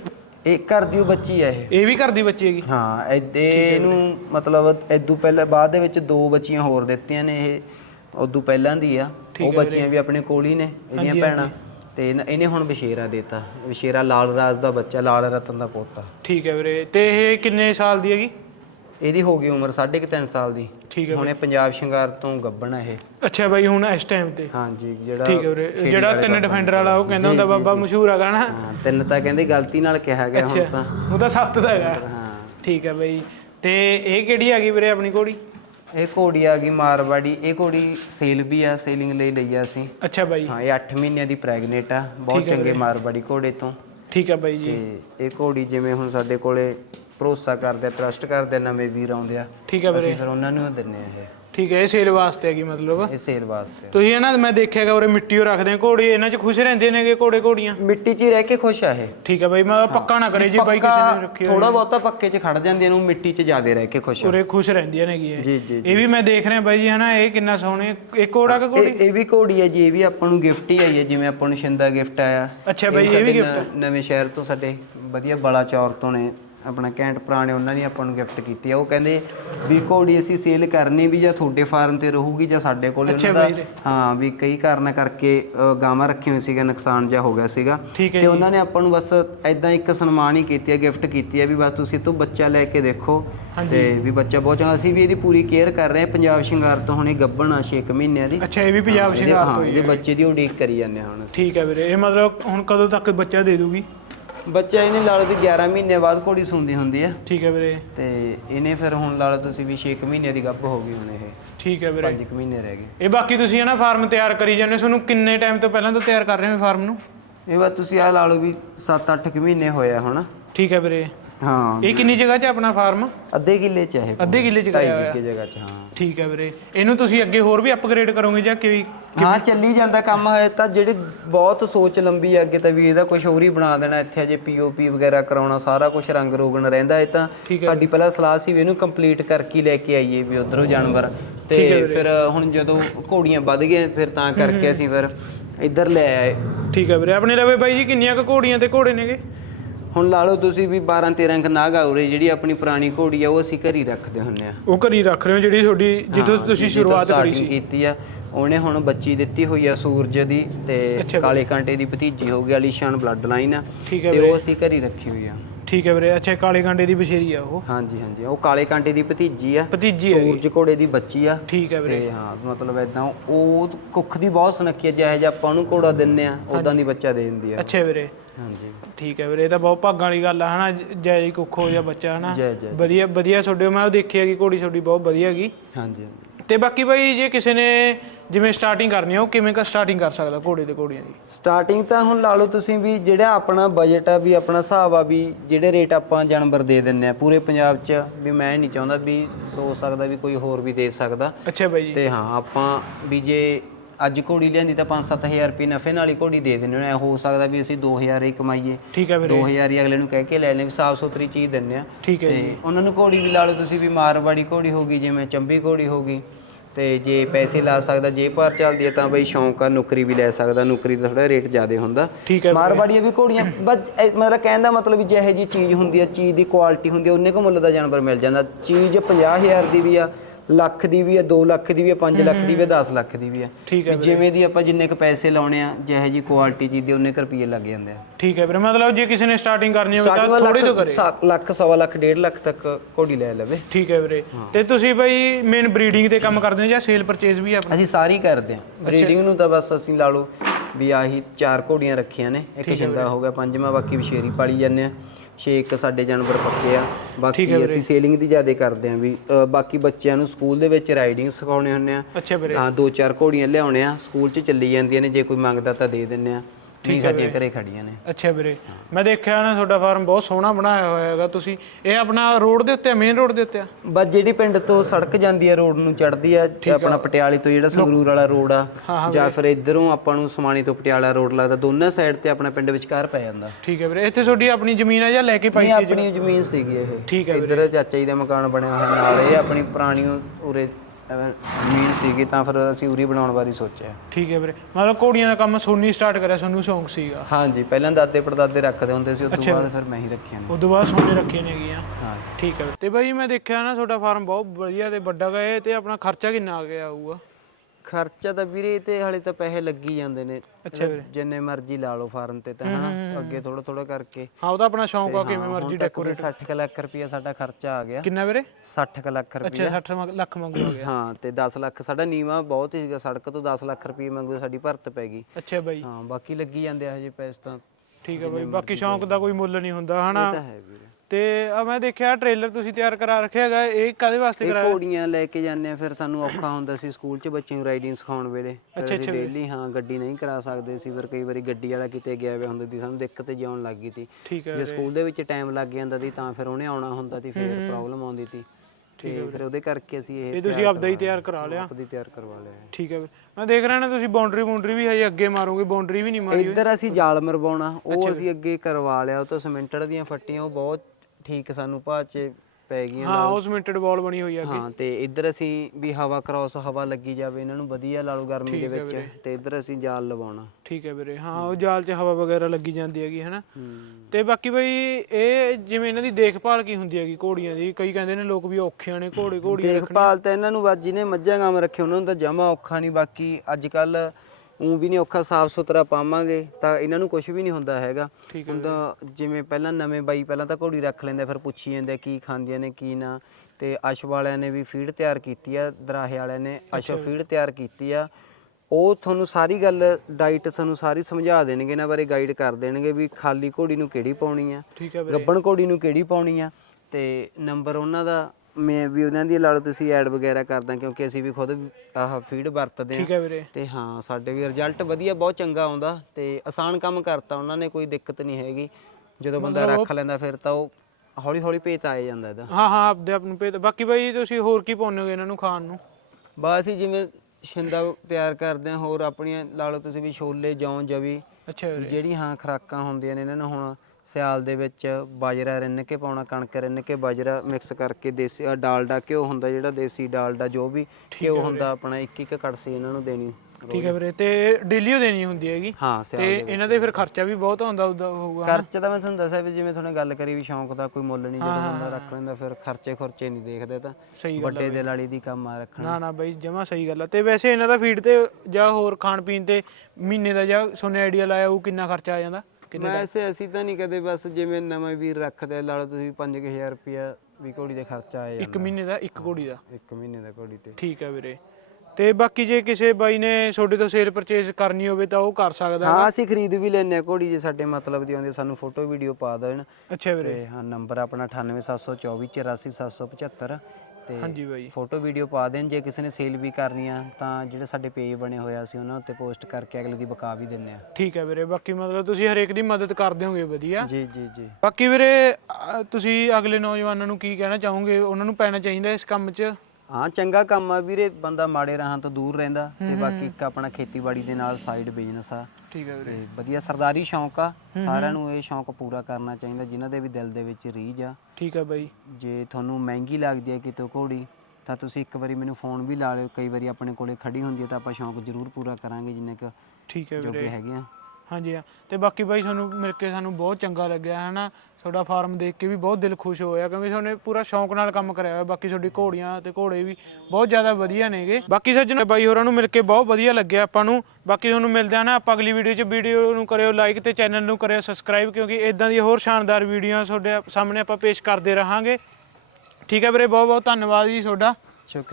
ਇਹ ਘਰ ਦੀ ਬੱਚੀ ਆ ਇਹ। ਇਹ ਵੀ ਘਰ ਦੀ ਬੱਚੀ ਹੈਗੀ? ਹਾਂ ਇਹਨੂੰ ਮਤਲਬ ਐਦੂ ਪਹਿਲਾਂ ਬਾਅਦ ਦੇ ਵਿੱਚ ਦੋ ਬੱਚੀਆਂ ਹੋਰ ਦਿੱਤੀਆਂ ਨੇ ਇਹ। ਉਦੋਂ ਪਹਿਲਾਂ ਦੀ ਆ। ਉਹ ਬੱਚੀਆਂ ਵੀ ਆਪਣੇ ਕੋਲ ਹੀ ਨੇ ਇਹਦੀਆਂ ਭੈਣਾਂ। ਤੇ ਇਹਨ- ਇਹਨੇ ਹੁਣ ਵਿਸ਼ੇਰਾ ਦਿੱਤਾ। ਵਿਸ਼ੇਰਾ ਲਾਲ ਰਾਜ ਦਾ ਬੱਚਾ ਲਾਲ ਰਤਨ ਦਾ ਪੋਤਾ। ਠੀਕ ਹੈ ਵੀਰੇ। ਤੇ ਇਹ ਕਿੰਨੇ ਸਾਲ ਦੀ ਹੈਗੀ? ਇਹਦੀ ਹੋ ਗਈ ਉਮਰ 3.5 ਸਾਲ ਦੀ। ਠੀਕ ਹੈ ਹੁਣ ਇਹ ਪੰਜਾਬ ਸ਼ਿੰਗਾਰ ਤੋਂ ਗੱਬਣ ਇਹ। ਅੱਛਾ ਬਾਈ ਹੁਣ ਇਸ ਟਾਈਮ ਤੇ। ਹਾਂਜੀ ਜਿਹੜਾ ਠੀਕ ਹੈ ਵੀਰੇ। ਜਿਹੜਾ ਤਿੰਨ ਡਿਫੈਂਡਰ ਵਾਲਾ ਉਹ ਕਹਿੰਦਾ ਹੁੰਦਾ ਬਾਬਾ ਮਸ਼ਹੂਰ ਹੈਗਾ ਨਾ। ਹਾਂ ਤਿੰਨ ਤਾਂ ਕਹਿੰਦੇ ਗਲਤੀ ਨਾਲ ਕਿਹਾ ਗਿਆ ਹੁਣ ਤਾਂ। ਉਹ ਤਾਂ ਸੱਤ ਦਾ ਹੈਗਾ। ਹਾਂ। ਠੀਕ ਹੈ ਬਾਈ। ਤੇ ਇਹ ਕਿਹੜੀ ਹੈਗੀ ਵੀਰੇ ਆਪਣੀ ਘੋੜੀ? ਇਹ ਘੋੜੀ ਆ ਗਈ ਮਾਰਵਾੜੀ ਇਹ ਘੋੜੀ ਸੇਲ ਵੀ ਆ ਸੇਲਿੰਗ ਲਈ ਲਈ ਆ ਅਸੀਂ। ਅੱਛਾ ਬਾਈ। ਹਾਂ ਇਹ 8 ਮਹੀਨਿਆਂ ਦੀ ਪ੍ਰੈਗਨੈਂਟ ਆ ਬਹੁਤ ਚੰਗੇ ਮਾਰਵਾੜੀ ਘੋੜੇ ਤੋਂ। ਠੀਕ ਹੈ ਬਾਈ ਜੀ। ਤੇ ਇਹ ਘੋੜੀ ਜਿਵੇਂ ਹੁਣ ਸਾਡੇ ਕੋਲੇ ਭਰੋਸਾ ਕਰਦੇ ਆ ਟਰਸਟ ਕਰਦੇ ਆ ਨਵੇਂ ਵੀਰ ਆਉਂਦੇ ਆ। ਠੀਕ ਹੈ ਵੀਰੇ। ਅਸੀਂ ਫਿਰ ਉਹਨਾਂ ਨੂੰ ਹੀ ਦਿੰਨੇ ਆ ਠੀਕ ਹੈ ਇਹ ਸੇਲ ਵਾਸਤੇ ਹੈਗੀ ਮਤਲਬ। ਇਹ ਸੇਲ ਵਾਸਤੇ। ਤੁਸੀਂ ਇਹਨਾਂ ਮੈਂ ਦੇਖਿਆਗਾ ਉਰੇ ਮਿੱਟੀ ਉਹ ਰੱਖਦੇ ਆ ਘੋੜੇ ਇਹਨਾਂ 'ਚ ਖੁਸ਼ ਰਹਿੰਦੇ ਨੇਗੇ ਘੋੜੇ ਘੋੜੀਆਂ? ਮਿੱਟੀ 'ਚ ਹੀ ਰਹਿ ਕੇ ਖੁਸ਼ ਆ ਇਹ। ਠੀਕ ਹੈ ਬਾਈ ਮੈਂ ਪੱਕਾ ਨਾ ਕਰੇ ਜੀ ਬਾਈ ਕਿਸੇ ਨੇ ਰੱਖੀ ਥੋੜਾ ਬਹੁਤਾ ਪੱਕੇ 'ਚ ਖੜ ਜਾਂਦੇ ਨੂੰ ਮਿੱਟੀ 'ਚ ਜ਼ਿਆਦੇ ਰਹਿ ਕੇ ਖੁਸ਼ ਆ। ਉਰੇ ਖੁਸ਼ ਰਹਿੰਦੀਆਂ ਨੇਗੀਆਂ। ਜੀ ਜੀ ਇਹ ਵੀ ਮੈਂ ਦੇਖ ਰਿਹਾ ਬਾਈ ਜੀ ਹਨਾ ਇਹ ਕਿੰਨਾ ਸੋਹਣੇ ਇਹ ਘੋੜਾ ਕਿ ਘੋੜੀ? ਇਹ ਇਹ ਵੀ ਘੋੜੀ ਹੈ ਜੀ ਇਹ ਵੀ ਆਪਾਂ ਨੂੰ ਗਿਫਟ ਹੀ ਆਈ ਹੈ ਜਿਵੇਂ ਆਪਾਂ ਨੂੰ ਸ਼ਿੰਦਾ ਗਿਫਟ ਆਇਆ। ਅੱਛਾ ਬਾਈ ਇਹ ਵੀ ਸਾਡੇ ਨ- ਨਵੇਂ ਸ਼ਹਿਰ ਤੋਂ ਸਾਡੇ ਵਧੀਆ ਬੜਾ ਚੌਰ ਤੋਂ ਨੇ। ਆਪਣਾ ਕੈਂਟ ਪੁਰਾਣੇ ਉਹਨਾਂ ਨੇ ਆਪਾਂ ਨੂੰ ਗਿਫਟ ਕੀਤੀ ਆ। ਉਹ ਕਹਿੰਦੇ ਵੀ ਘੋੜੀ ਅਸੀਂ ਸੇਲ ਕਰਨੀ ਵੀ ਜਾਂ ਤੁਹਾਡੇ ਫਾਰਮ ਤੇ ਰਹੂਗੀ ਜਾਂ ਸਾਡੇ ਕੋਲ ਉਹਨਾਂ ਦਾ ਹਾਂ ਵੀ ਕਈ ਕਾਰਨਾਂ ਕਰਕੇ ਗਾਵਾਂ ਰੱਖੀਆਂ ਹੋਈਆਂ ਸੀਗਾ ਨੁਕਸਾਨ ਜਿਹਾ ਹੋ ਗਿਆ ਸੀਗਾ। ਤੇ ਉਹਨਾਂ ਨੇ ਆਪਾਂ ਨੂੰ ਬਸ ਐਦਾਂ ਇੱਕ ਸਨਮਾਨ ਹੀ ਕੀਤੀ ਹੈ ਗਿਫਟ ਕੀਤੀ ਹੈ ਵੀ ਬਸ ਤੁਸੀਂ ਤੋਂ ਬੱਚਾ ਲੈ ਕੇ ਦੇਖੋ। ਤੇ ਵੀ ਬੱਚਾ ਬਹੁਤ ਚੰਗਾ। ਅਸੀਂ ਵੀ ਇਹਦੀ ਪੂਰੀ ਕੇਅਰ ਕਰ ਰਹੇ ਹਾਂ। ਪੰਜਾਬ ਸ਼ਿੰਗਾਰ ਤੋਂ ਹੁਣੇ ਗੱਭਣ ਆ 6 ਮਹੀਨਿਆਂ ਦੀ। ਅੱਛਾ ਇਹ ਵੀ ਪੰਜਾਬ ਸ਼ਿੰਗਾਰ ਤੋਂ ਹੀ ਬੱਚੇ ਦੀ ਉਡੀਕ ਕਰੀ ਜਾਂਦੇ ਹਾਂ ਹੁਣ। ਠੀਕ ਹੈ ਵੀਰੇ। ਇਹ ਮਤਲਬ ਹੁਣ ਕਦੋਂ ਤੱਕ ਬੱਚਾ ਦੇ ਦੂਗੀ? ਬੱਚਾ ਇਹਨੇ ਲਾ ਲਓ ਤੁਸੀਂ 11 ਮਹੀਨੇ ਬਾਅਦ ਘੋੜੀ ਸੂੰਦੀ ਹੁੰਦੀ ਆ। ਠੀਕ ਹੈ ਵੀਰੇ। ਤੇ ਇਹਨੇ ਫਿਰ ਹੁਣ ਲਾ ਲਓ ਤੁਸੀਂ ਵੀ 6 ਮਹੀਨੇ ਦੀ ਗੱਭ ਹੋ ਗਈ ਹੁਣ ਇਹ। ਠੀਕ ਹੈ ਵੀਰੇ। 5 ਮਹੀਨੇ ਰਹਿ ਗਏ। ਇਹ ਬਾਕੀ ਤੁਸੀਂ ਹੈ ਨਾ ਫਾਰਮ ਤਿਆਰ ਕਰੀ ਜਾਂਦੇ ਹੋ। ਤੁਹਾਨੂੰ ਕਿੰਨੇ ਟਾਈਮ ਤੋਂ ਪਹਿਲਾਂ ਤੋਂ ਤਿਆਰ ਕਰ ਰਹੇ ਹੋ ਫਾਰਮ ਨੂੰ? ਇਹ ਵਾਰ ਤੁਸੀਂ ਆ ਲਾ ਲਓ ਵੀ 7-8 ਮਹੀਨੇ ਹੋਇਆ ਹੁਣ। ਠੀਕ ਹੈ ਵੀਰੇ। ਹਾਂ। ਇਹ ਕਿੰਨੀ ਜਗ੍ਹਾ 'ਚ ਹੈ ਆਪਣਾ ਫਾਰਮ? ਅੱਧੇ ਕਿੱਲੇ ਚ ਹੈ ਅੱਧੇ ਕਿੱਲੇ 'ਚ ਹੋਇਆ ਕਿੱਲੇ ਜਗ੍ਹਾ ਚ ਹਾਂ। ਠੀਕ ਹੈ ਵੀਰੇ। ਇਹਨੂੰ ਤੁਸੀਂ ਅੱਗੇ ਹੋਰ ਵੀ ਅਪਗ੍ਰੇਡ ਕਰੋਗੇ ਜਾਂ ਕਿਵੇਂ ਹਾਂ ਚੱਲੀ ਜਾਂਦਾ ਕੰਮ ਹੈ ਤਾਂ ਜਿਹੜੇ ਬਹੁਤ ਸੋਚ ਲੰਬੀ ਅੱਗੇ ਤਾਂ ਵੀ ਇਹਦਾ ਕੁਝ ਹੋਰ ਹੀ ਬਣਾ ਦੇਣਾ। ਇੱਥੇ ਅਜੇ ਪੀਓਪੀ ਵਗੈਰਾ ਕਰਾਉਣਾ ਸਾਰਾ ਕੁਝ ਰੰਗ ਰੋਗਨ ਰਹਿੰਦਾ ਇਹ ਤਾਂ। ਠੀਕ ਹੈ। ਸਾਡੀ ਪਹਿਲਾਂ ਸਲਾਹ ਸੀ ਵੀ ਇਹਨੂੰ ਕੰਪਲੀਟ ਕਰਕੇ ਹੀ ਲੈ ਕੇ ਆਈਏ ਵੀ ਉਧਰੋਂ ਜਾਨਵਰ। ਤੇ ਫਿਰ ਹੁਣ ਜਦੋਂ ਘੋੜੀਆਂ ਵੱਧ ਗਏ ਫਿਰ ਤਾਂ ਕਰਕੇ ਅਸੀਂ ਫਿਰ ਇੱਧਰ ਲੈ ਆਏ। ਠੀਕ ਹੈ ਵੀਰੇ। ਆਪਣੇ ਲਵੇ ਬਾਈ ਜੀ ਕਿੰਨੀਆਂ ਕੁ ਘੋੜੀਆਂ ਤੇ ਘੋੜੇ ਨੇਗੇ? ਹੁਣ ਲਾ ਲਓ ਤੁਸੀਂ ਵੀ 12 13 ਕ ਨਾਗ ਆਉਰੇ ਜਿਹੜੀ ਆਪਣੀ ਪੁਰਾਣੀ ਘੋੜੀ ਆ ਉਹ ਅਸੀਂ ਘਰ ਰੱਖਦੇ ਹੁੰਨੇ ਆ। ਉਹ ਘਰੀ ਰੱਖ ਰਹੇ ਹੋ ਜਿਹੜੀ ਤੁਹਾਡੀ ਜਿੱਥੋਂ ਤੁਸੀਂ ਸ਼ੁਰੂਆਤ ਕਰੀ starting ਸੀ। ਕੀਤੀ ਆ ਉਹਨੇ ਹੁਣ ਬੱਚੀ ਦਿੱਤੀ ਹੋਈ ਆ ਸੂਰਜ ਦੀ ਤੇ ਕਾਲੇ ਕਾਂਟੇ ਦੀ ਭਤੀਜੀ ਹੋ ਗਈ ਆਲੀਸ਼ਾਨ ਬਲੱਡ ਲਾਈਨ ਆ ਤੇ ਉਹ ਅਸੀਂ ਘਰ ਰੱਖੀ ਹੋਈ ਆ। ਠੀਕ ਹੈ ਵੀਰੇ ਅੱਛਾ ਕਾਲੇ ਕਾਂਡੇ ਦੀ ਬਸ਼ੇਰੀ ਆ ਉਹ। ਹਾਂਜੀ ਹਾਂਜੀ ਉਹ ਕਾਲੇ ਕਾਂਟੇ ਦੀ ਭਤੀਜੀ ਆ। ਭਤੀਜੀ ਹੈ ਸੂਰਜ ਘੋੜੇ ਦੀ ਬੱਚੀ ਆ। ਠੀਕ ਹੈ ਵੀਰੇ। ਤੇ ਹਾਂ ਮਤਲਬ ਇਦਾਂ ਉਹ ਕੁੱਖ ਦੀ ਬਹੁਤ ਸੁਨੱਖੀ ਆ ਜਿਹੇ ਜਿਹਾ ਆਪਾਂ ਉਹਨੂੰ ਘੋੜਾ ਦਿੰਨੇ ਆ ਉਦਾਂ ਦੀ ਬੱਚਾ ਦੇ ਦਿੰਦੀ ਆ। ਅੱਛਾ ਵੀਰੇ। ਹਾਂਜੀ। ਠੀਕ ਹੈ ਵੀਰੇ ਇਹ ਤਾਂ ਬਹੁਤ ਭਾਗਾਂ ਵਾਲੀ ਗੱਲ ਆ ਹਨਾ ਜੈ ਜੀ ਕੁੱਖੋ ਜਾਂ ਬੱਚਾ ਹਨਾ। ਜੈ ਜੈ। ਵਧੀਆ ਵਧੀਆ ਤੁਹਾਡੇ ਮੈਂ ਉਹ ਦੇਖੀ ਹੈਗੀ ਘੋੜੀ ਤੁਹਾਡੀ ਬਹੁਤ ਵਧੀਆ ਹੈਗੀ। ਹਾਂਜੀ। ਤੇ ਬਾਕੀ ਬਾਈ ਜੇ ਕਿਸੇ ਨੇ ਜਿਵੇਂ ਸਟਾਰਟਿੰਗ ਕਰਨੀ ਆ ਉਹ ਕਿਵੇਂ ਕਾ ਸਟਾਰਟਿੰਗ ਕਰ ਸਕਦਾ ਘੋੜੇ ਤੇ ਘੋੜੀਆਂ ਦੀ? ਸਟਾਰਟਿੰਗ ਤਾਂ ਹੁਣ ਲਾ ਲਓ ਤੁਸੀਂ ਵੀ ਜਿਹੜਾ ਆਪਣਾ ਬਜਟ ਆ ਵੀ ਆਪਣਾ ਹਿਸਾਬ ਆ ਵੀ ਜਿਹੜੇ ਰੇਟ ਆਪਾਂ ਜਾਨਵਰ ਦੇ ਦਿੰਨੇ ਆ ਪੂਰੇ ਪੰਜਾਬ 'ਚ ਵੀ ਮੈਂ ਨਹੀਂ ਚਾਹੁੰਦਾ ਵੀ ਸੋਚ ਸਕਦਾ ਵੀ ਕੋਈ ਹੋਰ ਵੀ ਦੇ ਸਕਦਾ। ਅੱਛਾ ਬਾਈ ਜੀ। ਤੇ ਹਾਂ ਆਪਾਂ ਵੀ ਜੇ ਅੱਜ ਘੋੜੀ ਲਿਆਂਦੀ ਤਾਂ 5-7000 ਰੁਪਏ ਨਫੇ ਨਾਲ ਹੀ ਘੋੜੀ ਦੇ ਦਿੰਦੇ ਨੇ ਹੋ ਸਕਦਾ ਵੀ ਅਸੀਂ 2000 ਹੀ ਕਮਾਈਏ। ਠੀਕ ਹੈ ਵੀਰੇ। 2000 ਹੀ ਅਗਲੇ ਨੂੰ ਕਹਿ ਕੇ ਲੈ ਲੈਣੇ ਵੀ ਸਾਫ਼ ਸੁਥਰੀ ਚੀਜ਼ ਦਿੰਨੇ ਆ। ਠੀਕ ਹੈ ਤੇ ਜੀ। ਉਹਨਾਂ ਨੂੰ ਘੋੜੀ ਵੀ ਲਾ ਲਓ ਤੁਸੀਂ ਵੀ ਮਾਰਵਾੜੀ ਘੋੜੀ ਹੋਗੀ ਜਿਵੇਂ ਚੰਬੀ ਘੋੜੀ ਹੋਗੀ ਤੇ ਜੇ ਪੈਸੇ ਲਾ ਸਕਦਾ ਜੇ ਭਾਰ ਚੱਲਦੀ ਹੈ ਤਾਂ ਬਈ ਸ਼ੌਂਕ ਆ ਨੌਕਰੀ ਵੀ ਲੈ ਸਕਦਾ ਨੌਕਰੀ ਦਾ ਥੋੜਾ ਰੇਟ ਜ਼ਿਆਦਾ ਹੁੰਦਾ ਠੀਕ ਹੈ। ਮਾਰਵਾੜੀਆਂ ਵੀ ਘੋੜੀਆਂ ਬਸ ਇਹ ਮਤਲਬ ਕਹਿਣ ਦਾ ਮਤਲਬ ਵੀ ਜਿਹੇ ਜੀ ਚੀਜ਼ ਹੁੰਦੀ ਹੈ ਚੀਜ਼ ਦੀ ਕੁਆਲਿਟੀ ਹੁੰਦੀ ਹੈ ਉਹਨੇ ਕੁ ਮੁੱਲ ਦਾ ਜਾਨਵਰ ਮਿਲ ਜਾਂਦਾ ਚੀਜ਼ 50000 ਦੀ ਵੀ ਆ ਲੱਖ ਦੀ ਵੀ ਆ 2 ਲੱਖ ਦੀ ਵੀ ਆ 5 ਲੱਖ ਦੀ ਵੀ ਆ 10 ਲੱਖ ਦੀ ਵੀ ਆ ਠੀਕ ਹੈ ਜਿਵੇਂ ਦੀ ਆਪਾਂ ਜਿੰਨੇ ਕ ਪੈਸੇ ਲਾਉਣੇ ਆ ਜਿਹੇ ਜੀ ਕੁਆਲਿਟੀ ਚੀਜ਼ ਦੇ ਉਹਨੇ ਕੁ ਰੁਪਏ ਲੱਗ ਜਾਂਦੇ ਆ। ਠੀਕ ਹੈ ਵੀਰੇ ਮਤਲਬ ਜੇ ਕਿਸੇ ਨੇ ਸਟਾਰਟਿੰਗ ਕਰਨੀ ਹੋਵੇ ਤਾਂ ਥੋੜੀ ਤੋਂ ਕਰੇ। ਲੱਖ ਸਵਾ ਲੱਖ ਡੇਢ ਲੱਖ ਤੱਕ ਘੋੜੀ ਲੈ ਲਵੇ। ਠੀਕ ਹੈ ਵੀਰੇ। ਤੇ ਤੁਸੀਂ ਬਾਈ ਮੇਨ ਬਰੀਡਿੰਗ ਤੇ ਕੰਮ ਕਰਦੇ ਹੋ ਜਾਂ ਸੇਲ ਪਰਚੇਜ਼ ਵੀ ਆਪਣਾ? ਅਸੀਂ ਸਾਰੀ ਕਰਦੇ ਹਾਂ। ਬਰੀਡਿੰਗ ਨੂੰ ਤਾਂ ਬਸ ਅਸੀਂ ਲਾ ਲਓ। ਵੀ ਆਹੀ ਚਾਰ ਘੋੜੀਆਂ ਰੱਖੀਆਂ ਨੇ। ਇੱਕ ਛਿੰਦਾ ਹੋ ਗਿਆ ਪੰਜਵਾਂ ਬਾਕੀ ਵਿਸ਼ੇਰੀ ਪਾਲੀ ਜਾਂਦੇ ਆ। ਛੇ ਇੱਕ ਸਾਡੇ ਜਾਨਵਰ ਪੱਕੇ ਆ। ਬਾਕੀ ਅਸੀਂ ਸੇਲਿੰਗ ਦੀ ਜ਼ਿਆਦਾ ਕਰਦੇ ਆ ਵੀ ਬਾਕੀ ਬੱਚਿਆਂ ਨੂੰ ਸਕੂਲ ਦੇ ਵਿੱਚ ਰਾਈਡਿੰਗ ਸਿਖਾਉਣੇ ਹੁੰਦੇ ਆ। ਅੱਛਾ ਵੀਰੇ। ਹਾਂ ਦੋ ਚਾਰ ਘੋੜੀਆਂ ਲਿਆਉਣੇ ਆ। ਸਕੂਲ 'ਚ ਚੱਲੀ ਜਾਂਦੀਆਂ ਨੇ ਜੇ ਕੋਈ ਮੰਗਦਾ ਤਾਂ ਦੇ ਦਿੰਨੇ ਆ। ਨਹੀਂ ਸਾਡੀਆਂ ਘਰੇ ਖੜੀਆਂ ਨੇ। ਅੱਛਾ ਵੀਰੇ। ਮੈਂ ਦੇਖਿਆ ਨਾ ਤੁਹਾਡਾ ਫਾਰਮ ਬਹੁਤ ਸੋਹਣਾ ਬਣਾਇਆ ਹੋਇਆ ਹੈਗਾ ਤੁਸੀਂ। ਇਹ ਆਪਣਾ ਰੋਡ ਦੇ ਉੱਤੇ ਮੇਨ ਰੋਡ ਦੇ ਉੱਤੇ ਆ? ਬਸ ਜਿਹੜੀ ਪਿੰਡ ਤੋਂ ਸੜਕ ਜਾਂਦੀ ਹੈ ਰੋਡ ਨੂੰ ਚੜਦੀ ਆ ਤੇ ਆਪਣਾ ਪਟਿਆਲੇ ਤੋਂ ਜਿਹੜਾ ਸੰਗਰੂਰ ਵਾਲਾ ਰੋਡ ਆ ਜਾਂ ਫਿਰ ਇਧਰੋਂ ਆਪਾਂ ਨੂੰ ਸਮਾਣੀ ਤੋਂ ਪਟਿਆਲਾ ਰੋਡ ਲੱਗਦਾ ਦੋਨਾਂ ਸਾਈਡ ਤੇ ਆਪਣਾ ਪਿੰਡ ਵਿਚਕਾਰ ਪੈ ਜਾਂਦਾ। ਠੀਕ ਹੈ ਵੀਰੇ। ਇੱਥੇ ਤੁਹਾਡੀ ਆਪਣੀ ਜ਼ਮੀਨ ਆ ਜਾਂ ਲੈ ਕੇ ਪਾਈ ਸੀ ਆਪਣੀ ਜ਼ਮੀਨ ਸੀਗੀ ਇਹ। ਠੀਕ ਹੈ ਇੱਧਰ ਚਾਚਾ ਜੀ ਦਾ ਮਕਾਨ ਬਣਿਆ ਹੋਇਆ ਨਾਲ ਇਹ ਆਪਣੀ ਪੁਰਾਣੀ ਉਰੇ ਐਵੇਂ ਜ਼ਮੀਨ ਸੀਗੀ ਤਾਂ ਫਿਰ ਅਸੀਂ ਉਰੀ ਬਣਾਉਣ ਬਾਰੇ ਸੋਚਿਆ। ਠੀਕ ਹੈ ਵੀਰੇ। ਮਤਲਬ ਘੋੜੀਆਂ ਦਾ ਕੰਮ ਸੋਨੀ ਸਟਾਰਟ ਕਰਿਆ ਤੁਹਾਨੂੰ ਸ਼ੌਂਕ ਸੀਗਾ। ਹਾਂਜੀ ਪਹਿਲਾਂ ਦਾਦੇ ਪੜਦਾਦੇ ਰੱਖਦੇ ਹੁੰਦੇ ਸੀ ਉਸ ਤੋਂ ਬਾਅਦ ਫਿਰ ਮੈਂ ਹੀ ਰੱਖਿਆ ਨੇ। ਉਦੋਂ ਬਾਅਦ ਸੋਨੇ ਰੱਖੇ ਨੇਗੀਆਂ ਹਾਂ। ਠੀਕ ਹੈ ਤੇ ਬਾਈ ਮੈਂ ਦੇਖਿਆ ਨਾ ਤੁਹਾਡਾ ਫਾਰਮ ਬਹੁਤ ਵਧੀਆ ਤੇ ਵੱਡਾ ਗਾ ਇਹ ਤੇ ਆਪਣਾ ਖਰਚਾ ਕਿੰਨਾ ਆ ਗਿਆ ਆਊਗਾ ਖਰਚਾ ਤਾਂ ਵੀਰੇ ਤੇ ਹਲੇ ਤਾਂ ਪੈਸੇ ਲੱਗੀ ਜਾਂਦੇ ਨੇ। ਅੱਛਾ ਵੀਰੇ। ਜਿੰਨੇ ਮਰਜ਼ੀ ਲਾ ਲਓ ਫਾਰਮ ਤੇ ਤਾਂ ਹਨਾ? ਅੱਗੇ ਥੋੜਾ ਥੋੜਾ ਕਰਕੇ। ਹਾਂ ਉਹਦਾ ਆਪਣਾ ਸ਼ੌਂਕ ਆ ਕਿਵੇਂ ਮਰਜ਼ੀ ਵੀ 60 ਕੁ ਲੱਖ ਰੁਪਇਆ ਸਾਡਾ ਖਰਚਾ ਆ ਗਿਆ। ਕਿੰਨਾ ਵੀਰੇ? 60 ਕੁ ਲੱਖ ਰੁਪਇਆ ਅੱਛਾ 60 ਮੰਗ- ਲੱਖ ਮੰਗੂ ਹੋ ਗਿਆ। ਹਾਂ ਤੇ 10 ਲੱਖ ਸਾਡਾ ਨੀਵਾ ਬਹੁਤ ਹੀ ਸੀਗਾ ਸੜਕ ਤੋਂ 10 ਲੱਖ ਰੁਪਏ ਮੰਗੂ ਸਾਡੀ ਭਰਤ ਪੈ ਗਈ। ਅੱਛਾ ਬਾਈ। ਹਾਂ ਬਾਕੀ ਲੱਗੀ ਜਾਂਦੇ ਆ ਹਜੇ ਪੈਸੇ ਤਾਂ। ਠੀਕ ਹੈ ਬਾਈ ਬਾਕੀ ਸ਼ੌਂਕ ਦਾ। ਕੋਈ ਮੁੱਲ ਨਹੀਂ ਹੁੰਦਾ ਹਨਾ? ਤਾਂ ਹੈ ਵੀਰੇ। ਤੇ ਆ ਮੈਂ ਦੇਖਿਆ ਟ੍ਰੇਲਰ ਤੁਸੀਂ ਤਿਆਰ ਕਰਾ ਰੱਖਿਆ ਹੈਗਾ ਇਹ ਕਾਦੇ ਵਾਸਤੇ ਇਹ ਕਰਾਇਆ ਘੋੜੀਆਂ ਲੈ ਕੇ ਜਾਂਦੇ ਆ ਫਿਰ ਸਾਨੂੰ ਔਖਾ ਹੁੰਦਾ ਸੀ ਸਕੂਲ 'ਚ ਬੱਚਿਆਂ ਨੂੰ ਰਾਈਡਿੰਗ ਸਿਖਾਉਣ ਵੇਲੇ। ਅੱਛਾ ਅੱਛਾ। ਡੇਲੀ ਹਾਂ ਗੱਡੀ ਨਹੀਂ ਕਰਾ ਸਕਦੇ ਸੀ ਫਿਰ ਕਈ ਵਾਰੀ ਗੱਡੀ ਵਾਲਾ ਕਿਤੇ ਗਿਆ ਹੋਇਆ ਹੁੰਦਾ ਸੀ ਸਾਨੂੰ ਦਿੱਕਤ ਜਿਉਣ ਲੱਗ ਗਈ ਸੀ। ਠੀਕ ਹੈ ਜੇ ਸਕੂਲ ਦੇ ਵਿੱਚ ਟਾਈਮ ਲੱਗ ਜਾਂਦਾ ਸੀ ਤਾਂ ਫਿਰ ਉਹਨੇ ਆਉਣਾ ਹੁੰਦਾ ਸੀ ਫਿਰ ਪ੍ਰੋਬਲਮ ਆਉਂਦੀ ਸੀ। ਤੇ ਫਿਰ ਉਹਦੇ ਕਰਕੇ ਅਸੀਂ ਇਹ ਇਹ ਤੁਸੀਂ ਆਪਦਾ ਹੀ ਤਿਆਰ ਕਰਾ ਲਿਆ। ਆਪਦੀ ਤਿਆਰ ਕਰਵਾ ਲਿਆ। ਹੈ। ਠੀਕ ਹੈ ਵੀਰੇ। ਮੈਂ ਦੇਖ ਰਿਹਾ ਨਾ ਤੁਸੀਂ ਬਾਉਂਡਰੀ ਬਾਉਂਡਰੀ ਵੀ ਹਜੇ ਅੱਗੇ ਮਾਰੋਗੇ ਬਾਉਂਡਰੀ ਵੀ ਨਹੀਂ ਮਾਰੀ ਹੋਈ। ਇੱਧਰ ਅਸੀਂ ਜਾਲ ਮਰਵਾਉਣਾ ਉਹ ਅਸੀਂ ਅੱਗੇ ਕਰਵਾ ਲਿਆ ਉਹ ਤੋਂ ਸਿਮੈਂਟਡ ਦੀਆਂ ਫੱਟੀਆਂ ਉਹ ਬਹੁਤ ਠੀਕ ਸਾਨੂੰ ਭਾਅ 'ਚ ਪੈ ਗਈਆਂ ਹਾਂ ਉਹ ਸਿਮੈਂਟਡ ਵਾਲ ਬਣੀ ਹੋਈ ਆ ਹਾਂ ਤੇ ਇੱਧਰ ਅਸੀਂ ਵੀ ਹਵਾ ਕ੍ਰਾਸ ਹਵਾ ਲੱਗੀ ਜਾਵੇ ਇਹਨਾਂ ਨੂੰ ਵਧੀਆ ਲਾ ਲਓ ਗਰਮੀ ਦੇ ਵਿੱਚ। ਤੇ ਇੱਧਰ ਅਸੀਂ ਜਾਲ ਲਵਾਉਣਾ। ਠੀਕ ਹੈ ਵੀਰੇ ਹਾਂ ਉਹ ਜਾਲ 'ਚ ਹਵਾ ਵਗੈਰਾ ਲੱਗੀ ਜਾਂਦੀ ਹੈਗੀ ਹਨਾ ਹੂੰ। ਤੇ ਬਾਕੀ ਬਈ ਇਹ ਜਿਵੇਂ ਇਹਨਾਂ ਦੀ ਦੇਖਭਾਲ ਕੀ ਹੁੰਦੀ ਹੈਗੀ ਘੋੜੀਆਂ ਦੀ? ਕਈ ਕਹਿੰਦੇ ਨੇ ਲੋਕ ਵੀ ਔਖੀਆਂ ਨੇ ਘੋੜੇ ਘੋੜੀਆਂ ਦੇਖਭਾਲ ਤਾਂ ਇਹਨਾਂ ਨੂੰ ਬਸ ਜਿਹਨੇ ਮੱਝਾਂ ਗਾਮ ਰੱਖੇ ਉਹਨਾਂ ਨੂੰ ਤਾਂ ਜਮਾ ਔਖਾ ਨਹੀਂ। ਬਾਕੀ ਅੱਜ ਕੱਲ ਉਂ ਵੀ ਨਹੀਂ ਔਖਾ ਸਾਫ਼ ਸੁਥਰਾ ਪਾਵਾਂਗੇ ਤਾਂ ਇਹਨਾਂ ਨੂੰ ਕੁਝ ਵੀ ਨਹੀਂ ਹੁੰਦਾ ਹੈਗਾ। ਠੀਕ ਹੁੰਦਾ ਜਿਵੇਂ ਪਹਿਲਾਂ ਨਵੇਂ ਬਾਈ ਪਹਿਲਾਂ ਤਾਂ ਘੋੜੀ ਰੱਖ ਲੈਂਦੇ ਫਿਰ ਪੁੱਛੀ ਜਾਂਦੇ ਕੀ ਖਾਂਦੀਆਂ ਨੇ ਕੀ ਨਾ। ਤੇ ਅਸ਼ ਵਾਲਿਆਂ ਨੇ ਵੀ ਫੀਡ ਤਿਆਰ ਕੀਤੀ ਆ ਦਰਾਹੇ ਵਾਲਿਆਂ ਨੇ ਅਸ਼ ਫੀਡ ਤਿਆਰ ਕੀਤੀ ਆ। ਉਹ ਤੁਹਾਨੂੰ ਸਾਰੀ ਗੱਲ ਡਾਈਟ ਸਾਨੂੰ ਸਾਰੀ ਸਮਝਾ ਦੇਣਗੇ ਇਹਨਾਂ ਬਾਰੇ ਗਾਈਡ ਕਰ ਦੇਣਗੇ ਵੀ ਖਾਲੀ ਘੋੜੀ ਨੂੰ ਕਿਹੜੀ ਪਾਉਣੀ ਆ ਠੀਕ ਹੈ ਵੀਰੇ। ਗੱਬਣ ਘੋੜੀ ਨੂੰ ਕਿਹੜੀ ਪਾਉਣੀ ਆ। ਤੇ ਨੰਬਰ ਉਹਨਾਂ ਦਾ ਮੈਂ ਵੀ ਉਹਨਾਂ ਦੀ ਲਾ ਲਓ ਤੁਸੀਂ ਐਡ ਵਗੈਰਾ ਕਰਦਾ ਕਿਉਂਕਿ ਅਸੀਂ ਵੀ ਖੁਦ ਆਹ ਫੀਡ ਵਰਤਦੇ ਠੀਕ ਆ ਹੈ ਵੀਰੇ। ਤੇ ਹਾਂ ਸਾਡੇ ਵੀ ਰਿਜ਼ਲਟ ਵਧੀਆ ਬਹੁਤ ਚੰਗਾ ਆਉਂਦਾ ਤੇ ਆਸਾਨ ਕੰਮ ਕਰਤਾ ਉਹਨਾਂ ਨੇ ਕੋਈ ਦਿੱਕਤ ਨਹੀਂ ਹੈਗੀ। ਜਦੋਂ ਬੰਦਾ ਰੱਖ ਲੈਂਦਾ ਫਿਰ ਤਾਂ ਉਹ ਹੌਲੀ ਹੌਲੀ ਭੇਤ ਆਏ ਜਾਂਦਾ ਇਹਦਾ। ਹਾਂ ਹਾਂ ਆਪਦੇ ਆਪ ਨੂੰ ਭੇਤ ਬਾਕੀ ਬਾਈ ਤੁਸੀਂ ਹੋਰ ਕੀ ਪਾਉਂਦੇ ਹੋ ਇਹਨਾਂ ਨੂੰ ਖਾਣ ਨੂੰ? ਬਸ ਅਸੀਂ ਜਿਵੇਂ ਛਿੰਦਾ ਤਿਆਰ ਕਰਦੇ ਆ ਹੋਰ ਆਪਣੀਆਂ ਲਾ ਲਓ ਤੁਸੀਂ ਵੀ ਛੋਲੇ ਜੌਂ ਜਵੀ ਅੱਛਾ ਵੀਰੇ। ਜਿਹੜੀ ਹਾਂ ਖਰਾਕਾਂ ਹੁੰਦੀਆਂ ਨੇ ਇਹਨਾਂ ਨੂੰ ਹੁਣ ਸਿਆਲ ਦੇ ਵਿੱਚ ਬਾਜਰਾ ਰਿੰਨ ਕੇ ਪਾਉਣਾ ਕਣਕ ਰਿੰਨ ਕੇ ਬਾਜਰਾ ਮਿਕਸ ਕਰਕੇ ਦੇਸੀ ਆਹ ਡਾਲਡਾ ਘਿਓ ਹੁੰਦਾ ਜਿਹੜਾ ਦੇਸੀ ਡਾਲਡਾ ਜੋ ਵੀ ਘਿਓ ਹੁੰਦਾ ਆਪਣਾ ਇੱਕ ਇੱਕ ਕੜਸੀ ਇਹਨਾਂ ਨੂੰ ਦੇਣੀ ਠੀਕ ਹੈ ਵੀਰੇ ਤੇ ਡੇਲੀਓ ਦੇਣੀ ਹੁੰਦੀ ਹੈਗੀ? ਹਾਂ ਸਿਆਲ ਤੇ ਇਹਨਾਂ ਦੇ ਫਿਰ ਖਰਚਾ ਵੀ ਬਹੁਤ ਆਉਂਦਾ ਉਹਦਾ ਹੋਊਗਾ ਖਰਚਾ ਤਾਂ ਮੈਂ ਤੁਹਾਨੂੰ ਦੱਸਿਆ ਵੀ ਜਿਵੇਂ ਤੁਹਾਨੂੰ ਗੱਲ ਕਰੀ ਵੀ ਸ਼ੌਂਕ ਦਾ ਕੋਈ ਮੁੱਲ ਨਹੀਂ ਜਦੋਂ ਬੰਦਾ ਰੱਖ ਲੈਂਦਾ ਫਿਰ ਖਰਚੇ ਖੁਰਚੇ ਨਹੀਂ ਦੇਖਦੇ ਤਾਂ ਸਹੀ ਗੱਲ ਵੱਡੇ ਦਿਲ ਵਾਲੀ ਦੀ ਕੰਮ ਆ ਰੱਖਣਾ। ਨਾ ਨਾ ਬਾਈ ਜਮਾ ਸਹੀ ਗੱਲ ਆ। ਤੇ ਵੈਸੇ ਇਹਨਾਂ ਦਾ ਫੀਡ ਤੇ ਜਾਂ ਹੋਰ ਖਾਣ ਪੀਣ ਤੇ ਮਹੀਨੇ ਦਾ ਜਾਂ ਸੋਨੇ ਆਈਡੀਆ ਲਾਇਆ ਉਹ ਕਿੰਨਾ ਖਰਚਾ ਆ ਜਾਂਦਾ? ਕਿੰਨੇ ਵੈਸੇ ਅਸੀਂ ਤਾਂ ਨਹੀਂ ਕਦੇ ਬਸ ਜਿਵੇਂ ਨਵਾਂ ਵੀਰ ਰੱਖਦੇ ਆ, ਲਾ ਲਓ ਤੁਸੀਂ 5000 ਰੁਪਿਆ ਵੀ ਘੋੜੀ ਦੇ ਖਰਚਾ ਆਏ ਇੱਕ ਮਹੀਨੇ ਦਾ ਇੱਕ ਘੋੜੀ ਦਾ? ਇੱਕ ਮਹੀਨੇ ਦਾ ਘੋੜੀ ਤੇ। ਠੀਕ ਹੈ ਵੀਰੇ। ਤੇ ਬਾਕੀ ਜੇ ਕਿਸੇ ਬਾਈ ਨੇ ਤੁਹਾਡੇ ਤੋਂ ਸੇਲ ਪਰਚੇਸ ਕਰਨੀ ਹੋਵੇ ਤਾਂ ਉਹ ਕਰ ਸਕਦਾ ਹਾਂ ਅਸੀਂ ਖਰੀਦ ਵੀ ਲੈਨੇ ਆ ਘੋੜੀ ਜੇ ਸਾਡੇ ਮਤਲਬ ਦੀ ਆਉਂਦੀ ਆ, ਸਾਨੂੰ ਫੋਟੋ ਵੀਡੀਓ ਪਾ ਦੇਣ। ਅੱਛਾ ਵੀਰੇ। ਤੇ ਹਾਂ ਨੰਬਰ ਆਪਣਾ 9874248775 ਤੇ ਹਾਂਜੀ ਬਾਈ। ਫੋਟੋ ਵੀਡੀਓ ਪਾ ਦੇਣ ਜੇ ਕਿਸੇ ਨੇ ਸੇਲ ਵੀ ਕਰਨੀ ਆ ਤਾਂ ਜਿਹੜੇ ਸਾਡੇ ਪੇਜ ਬਣੇ ਹੋਏ ਆ ਅਸੀਂ ਉਹਨਾਂ ਉੱਤੇ ਪੋਸਟ ਕਰਕੇ ਅਗਲੇ ਦੀ ਬਕਾ ਵੀ ਦਿੰਨੇ ਆ। ਠੀਕ ਹੈ ਵੀਰੇ ਬਾਕੀ ਮਤਲਬ ਤੁਸੀਂ ਹਰੇਕ ਦੀ ਮਦਦ ਕਰਦੇ ਹੋਗੇ ਵਧੀਆ। ਜੀ ਜੀ ਜੀ। ਬਾਕੀ ਵੀਰੇ ਤੁਸੀਂ ਅਗਲੇ ਨੌਜਵਾਨਾਂ ਨੂੰ ਕੀ ਕਹਿਣਾ ਚਾਹੋਗੇ? ਉਹਨਾਂ ਨੂੰ ਪੈਣਾ ਚਾਹੀਦਾ ਇਸ ਕੰਮ 'ਚ? ਹਾਂ ਚੰਗਾ ਕੰਮ ਆ ਵੀਰੇ ਬੰਦਾ ਮਾੜੇ ਰਾਹਾਂ ਤੋਂ ਦੂਰ ਰਹਿੰਦਾ ਤੇ ਬਾਕੀ ਇੱਕ ਆਪਣਾ ਖੇਤੀਬਾੜੀ ਦੇ ਨਾਲ ਸਾਈਡ ਬਿਜ਼ਨਸ ਆ। ਠੀਕ ਹੈ ਵੀਰੇ। ਤੇ ਵਧੀਆ ਸਰਦਾਰੀ ਸ਼ੌਂਕ ਆ। ਸਾਰਿਆਂ ਨੂੰ ਇਹ ਸ਼ੌਂਕ ਪੂਰਾ ਕਰਨਾ ਚਾਹੀਦਾ ਜਿਨ੍ਹਾਂ ਦੇ ਵੀ ਦਿਲ ਦੇ ਵਿੱਚ ਰੀਝ ਆ। ਠੀਕ ਹੈ ਬਾਈ। ਜੇ ਤੁਹਾਨੂੰ ਮਹਿੰਗੀ ਲੱਗਦੀ ਹੈ ਕਿਤੋਂ ਘੋੜੀ ਤਾਂ ਤੁਸੀਂ ਇੱਕ ਵਾਰੀ ਮੈਨੂੰ ਫੋਨ ਵੀ ਲਾ ਲਿਓ। ਕਈ ਵਾਰੀ ਆਪਣੇ ਕੋਲੇ ਖੜੀ ਹੁੰਦੀ ਹੈ ਤਾਂ ਆਪਾਂ ਸ਼ੌਂਕ ਜ਼ਰੂਰ ਪੂਰਾ ਕਰਾਂਗੇ ਜਿੰਨੇ ਕੁ ਠੀਕ ਹੈ ਵੀਰੇ। ਹੈਗੇ ਆ। ਹਾਂਜੀ, ਹਾਂ। ਤੇ ਬਾਕੀ ਬਾਈ ਤੁਹਾਨੂੰ ਮਿਲ ਕੇ ਸਾਨੂੰ ਬਹੁਤ ਚੰਗਾ ਲੱਗਿਆ ਹੈ ਨਾ ਤੁਹਾਡਾ ਫਾਰਮ ਦੇਖ ਕੇ ਵੀ ਬਹੁਤ ਦਿਲ ਖੁਸ਼ ਹੋਇਆ, ਕਿਉਂਕਿ ਤੁਹਾਨੂੰ ਪੂਰਾ ਸ਼ੌਂਕ ਨਾਲ ਕੰਮ ਕਰਿਆ ਹੋਇਆ। ਬਾਕੀ ਤੁਹਾਡੀ ਘੋੜੀਆਂ ਤੇ ਘੋੜੇ ਵੀ ਬਹੁਤ ਜ਼ਿਆਦਾ ਵਧੀਆ ਨੇਗੇ। ਬਾਕੀ ਸੱਜਣ, ਬਾਈ ਹੋਰਾਂ ਨੂੰ ਮਿਲ ਕੇ ਬਹੁਤ ਵਧੀਆ ਲੱਗਿਆ ਆਪਾਂ ਨੂੰ। ਬਾਕੀ ਤੁਹਾਨੂੰ ਮਿਲਦੇ ਆ ਨਾ ਆਪਾਂ ਅਗਲੀ ਵੀਡੀਓ 'ਚ। ਵੀਡੀਓ ਨੂੰ ਕਰਿਓ ਲਾਈਕ ਤੇ ਚੈਨਲ ਨੂੰ ਕਰਿਓ ਸਬਸਕ੍ਰਾਈਬ ਕਿਉਂਕਿ ਇਦਾਂ ਦੀ ਹੋਰ ਸ਼ਾਨਦਾਰ ਵੀਡੀਓ ਤੁਹਾਡੇ ਸਾਹਮਣੇ ਆਪਾਂ ਪੇਸ਼ ਕਰਦੇ ਰਹਾਂਗੇ। ਠੀਕ ਹੈ ਵੀਰੇ ਬਹੁਤ ਬਹੁਤ ਧੰਨਵਾਦ ਜੀ ਤੁਹਾਡਾ। ਸ਼ੁਕਰੀਆ।